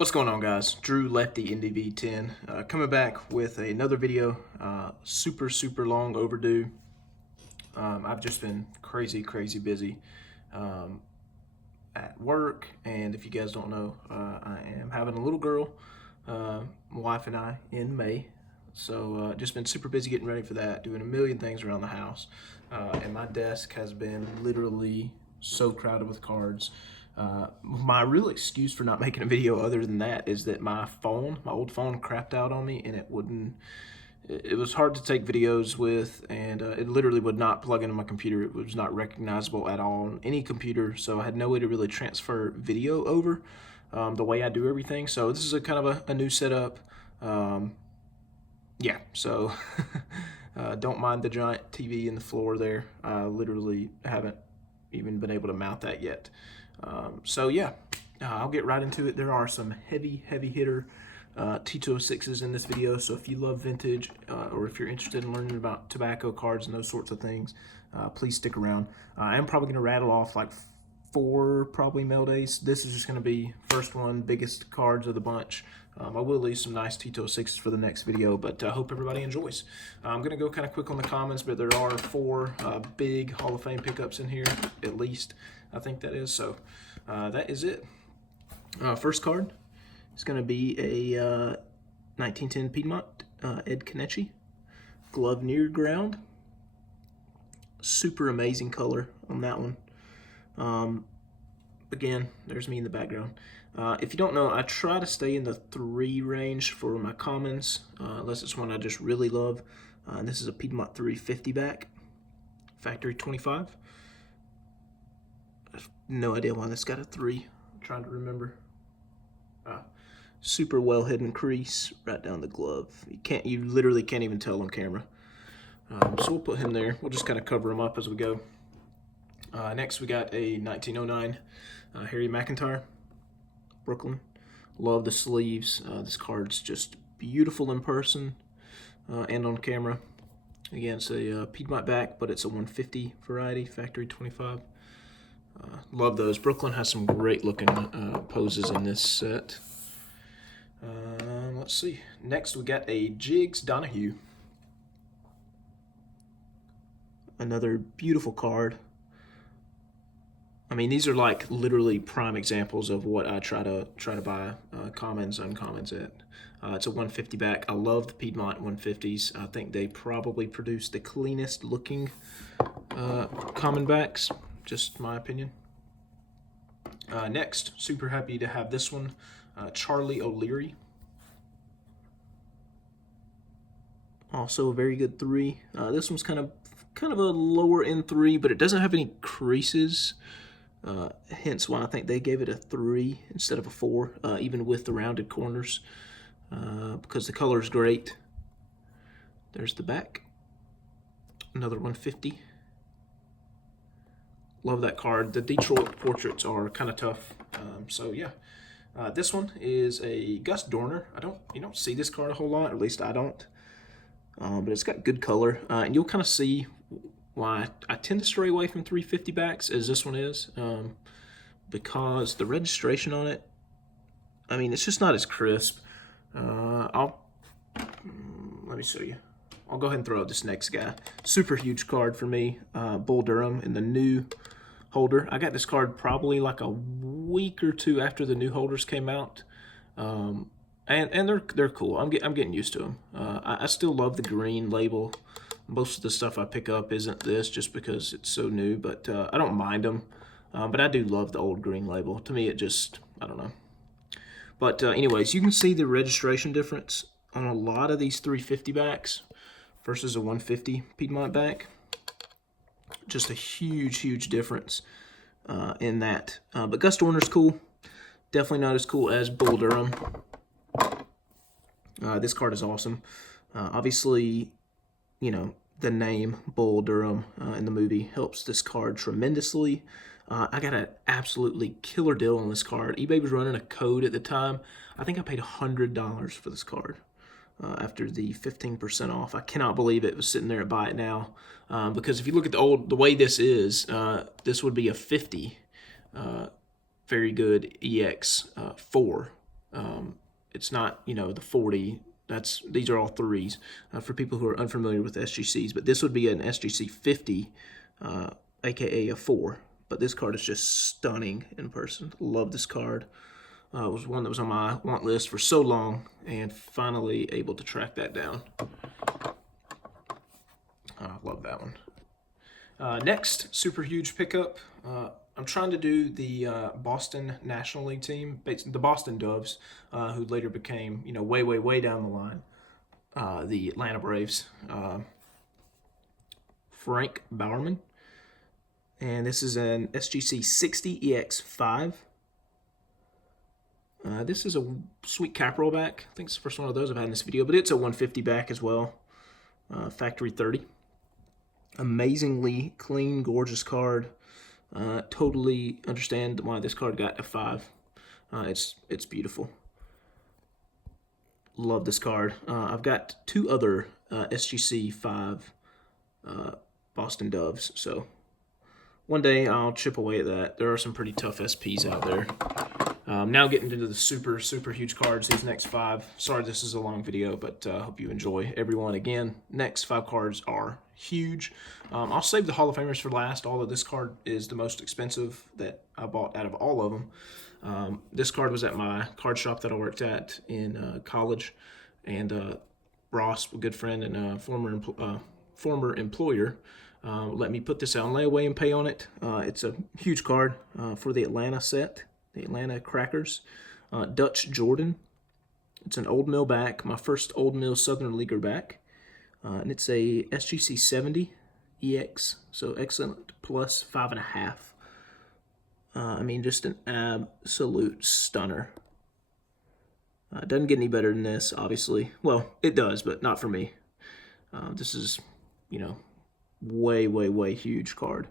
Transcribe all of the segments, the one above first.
What's going on, guys? Drew Lefty NDV10 coming back with another video. Super long overdue. I've just been crazy busy at work, and if you guys don't know, I am having a little girl, my wife and I, in May. So just been super busy getting ready for that, doing a million things around the house, and my desk has been literally so crowded with cards. My real excuse for not making a video other than that is that my old phone crapped out on me, and it was hard to take videos with, and it literally would not plug into my computer. It was not recognizable at all on any computer, so I had no way to really transfer video over the way I do everything. So this is a kind of a new setup. Yeah, so don't mind the giant TV in the floor there. I literally haven't even been able to mount that yet. So yeah, I'll get right into it. There are some heavy hitter T206s in this video, so if you love vintage or if you're interested in learning about tobacco cards and those sorts of things, please stick around. I am probably going to rattle off like 4 probably mail days. This is just going to be first one, biggest cards of the bunch. I will leave some nice T206s for the next video, but I hope everybody enjoys. I'm going to go kind of quick on the comments, but there are 4 big Hall of Fame pickups in here, at least. I think that is, so that is it. First card is going to be a 1910 Piedmont Ed Kenichi, glove near ground. Super amazing color on that one. Again, there's me in the background. If you don't know, I try to stay in the 3 range for my commons, unless it's one I just really love. This is a Piedmont 350 back, factory 25. I have no idea why this got a 3. I'm trying to remember. Super well hidden crease right down the glove. You literally can't even tell on camera. So we'll put him there. We'll just kind of cover him up as we go. Next we got a 1909 Harry McIntyre, Brooklyn. Love the sleeves. This card's just beautiful in person and on camera. Again, it's a Piedmont back, but it's a 150 variety, factory 25. Love those. Brooklyn has some great looking poses in this set. Let's see. Next we got a Jigs Donahue. Another beautiful card. I mean, these are like literally prime examples of what I try to buy commons, uncommons at. It's a 150 back. I love the Piedmont 150s. I think they probably produce the cleanest looking common backs. Just my opinion. Next, super happy to have this one, Charlie O'Leary. Also a very good 3. This one's kind of a lower end 3, but it doesn't have any creases. Hence why I think they gave it a 3 instead of a 4, even with the rounded corners, because the color is great. There's the back. Another 150. Love that card. The Detroit portraits are kind of tough. So yeah, this one is a Gus Dorner. You don't see this card a whole lot, or at least I don't. But it's got good color, and you'll kind of see why I tend to stray away from 350 backs, as this one is, because the registration on it, I mean, it's just not as crisp. Let me show you. I'll go ahead and throw out this next guy. Super huge card for me, Bull Durham in the new holder. I got this card probably like a week or 2 after the new holders came out, and they're cool. I'm getting used to them. I still love the green label. Most of the stuff I pick up isn't this, just because it's so new, but I don't mind them. But I do love the old green label. To me, it just, I don't know. But anyways, you can see the registration difference on a lot of these 350 backs versus a 150 Piedmont back. Just a huge difference in that. But Gus Dorner's cool. Definitely not as cool as Bull Durham. This card is awesome. Obviously, you know, the name Bull Durham in the movie helps this card tremendously. I got an absolutely killer deal on this card. eBay was running a code at the time. I think I paid $100 for this card after the 15% off. I cannot believe it was sitting there at buy it now, because if you look at the way this is, this would be a 50 very good EX 4 It's not, the 40. These are all 3s for people who are unfamiliar with SGCs. But this would be an SGC 50, aka a 4. But this card is just stunning in person. Love this card. It was one that was on my want list for so long, and finally able to track that down. Love that one. Next, super huge pickup. I'm trying to do the Boston National League team, the Boston Doves, who later became, way, way, way down the line, the Atlanta Braves. Frank Bowerman. And this is an SGC 60 EX5. This is a sweet cap roll back. I think it's the first one of those I've had in this video, but it's a 150 back as well. Factory 30. Amazingly clean, gorgeous card. Totally understand why this card got a 5. It's beautiful. Love this card. I've got 2 other SGC 5 Boston Doves, so one day I'll chip away at that. There are some pretty tough SPs out there. Now getting into the super, super huge cards, these next 5. Sorry this is a long video, but I hope you enjoy everyone. Again, next 5 cards are huge. I'll save the Hall of Famers for last, although this card is the most expensive that I bought out of all of them. This card was at my card shop that I worked at in college, and Ross, a good friend and former employer, let me put this out on layaway and pay on it. It's a huge card for the Atlanta set. The Atlanta Crackers. Dutch Jordan. It's an Old Mill back, my first Old Mill Southern Leaguer back. And it's a SGC 70 EX, so excellent, plus 5.5. I mean, just an absolute stunner. Doesn't get any better than this, obviously. Well, it does, but not for me. This is, way, way, way huge card.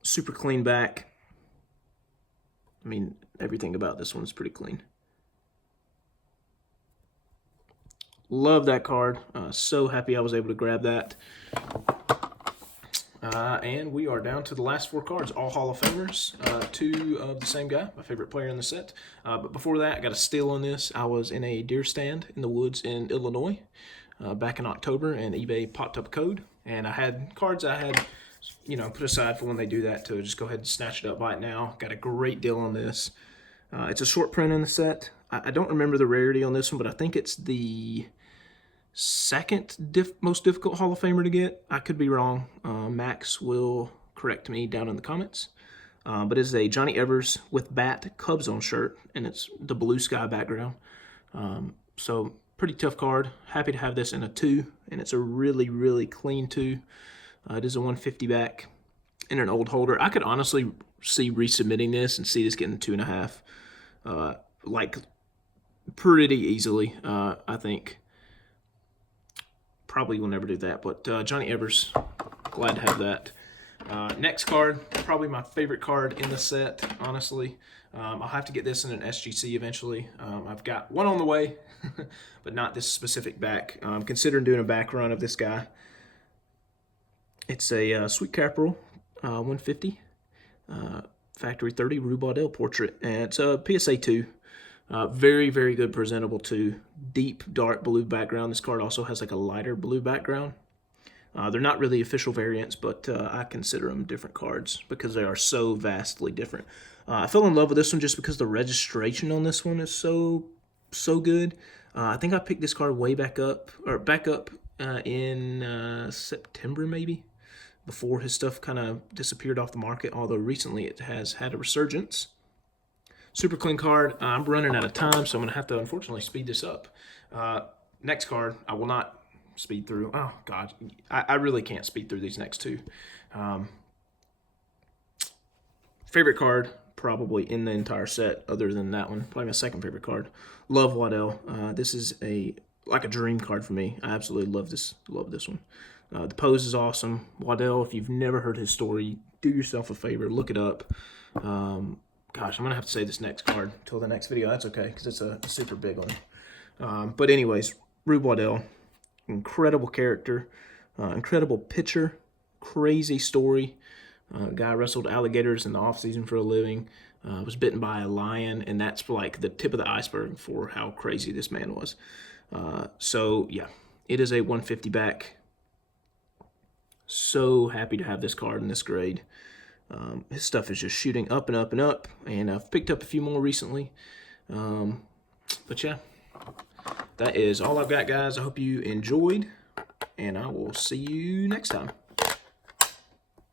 Super clean back. I mean, everything about this one is pretty clean. Love that card. So happy I was able to grab that. And we are down to the last 4 cards, all Hall of Famers. 2 of the same guy, my favorite player in the set. But before that, I got a steal on this. I was in a deer stand in the woods in Illinois back in October, and eBay popped up a code. And I had cards I had put aside for when they do that to just go ahead and snatch it up right now. Got a great deal on this. It's a short print in the set. I don't remember the rarity on this one, but I think it's the second most difficult Hall of Famer to get. I could be wrong. Max will correct me down in the comments. But it's a Johnny Evers with bat Cubs on shirt, and it's the blue sky background. So pretty tough card. Happy to have this in a 2, and it's a really, really clean 2. It is a 150 back in an old holder. I could honestly see resubmitting this and see this getting 2.5, like pretty easily. I think probably will never do that, but Johnny Evers, glad to have that. Next card, probably my favorite card in the set, honestly. I'll have to get this in an SGC eventually. I've got one on the way, but not this specific back. I'm considering doing a back run of this guy. It's a Sweet Capital 150 Factory 30 Rue Baudel portrait, and it's a PSA 2. Very, very good presentable 2. Deep, dark blue background. This card also has like a lighter blue background. They're not really official variants, but I consider them different cards because they are so vastly different. I fell in love with this one just because the registration on this one is so good. I think I picked this card way back up in September maybe, before his stuff kind of disappeared off the market, although recently it has had a resurgence. Super clean card. I'm running out of time, so I'm going to have to, unfortunately, speed this up. Next card, I will not speed through. Oh, God. I really can't speed through these next 2. Favorite card, probably in the entire set, other than that one. Probably my second favorite card. Love Waddell. This is like a dream card for me. I absolutely love this one. The pose is awesome. Waddell, if you've never heard his story, do yourself a favor, look it up. Gosh, I'm going to have to say this next card till the next video. That's okay, because it's a super big one. But anyways, Rue Waddell, incredible character, incredible pitcher, crazy story. Guy wrestled alligators in the offseason for a living. was bitten by a lion, and that's like the tip of the iceberg for how crazy this man was. So yeah, it is a 150 back. So happy to have this card in this grade. His stuff is just shooting up and up and up, and I've picked up a few more recently. But yeah, that is all I've got, guys. I hope you enjoyed, and I will see you next time.